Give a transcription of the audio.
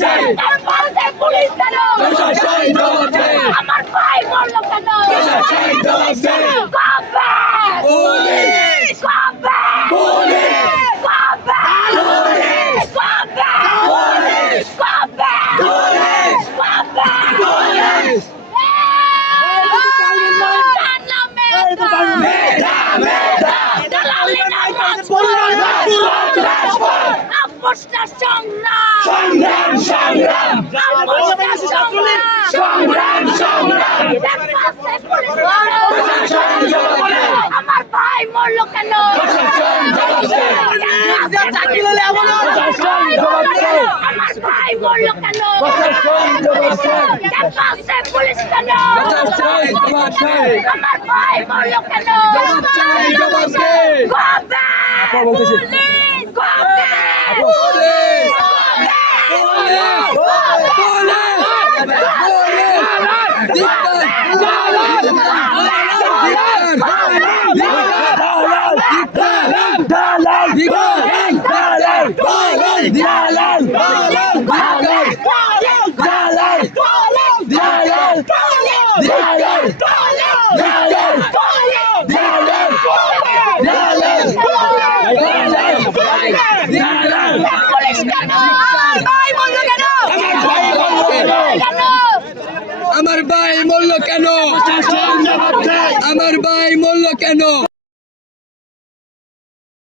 day. Yeah. Yeah. মোশতা সংগ্রাম সংগ্রাম সংগ্রাম মোশতা সংগ্রাম সংগ্রাম সংগ্রাম আমার ভাই মরল কেন আমার ভাই বলল কেন আমার ভাই বলল কেন Yeah. কেন আমার ভাই মল্ল কেন